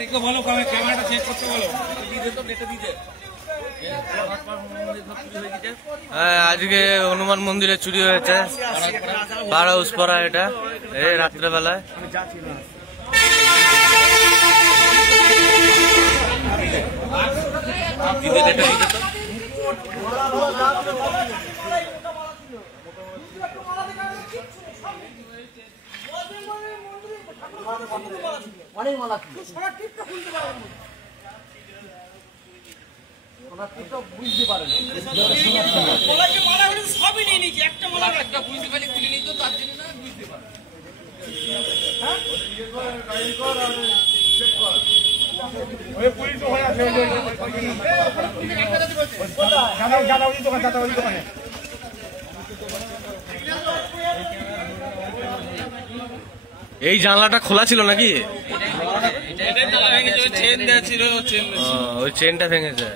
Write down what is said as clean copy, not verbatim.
বলো ক্যামেরাটা চেক করতে বলো। হ্যাঁ, আজকে হনুমান মন্দিরে চুরি হয়েছে পাড়া উসপাড়া, এটা এই রাত্রেবেলায়। অনেক মালা বুঝতে পারেন সবই নিয়ে নিয়েছি, একটা মালা একটা বুঝতে পারি খুলে নিত, তার জন্য না বুঝতে পারি। এই জানলাটা খোলা ছিল নাকি? ওই চেনটা ভেঙেছে।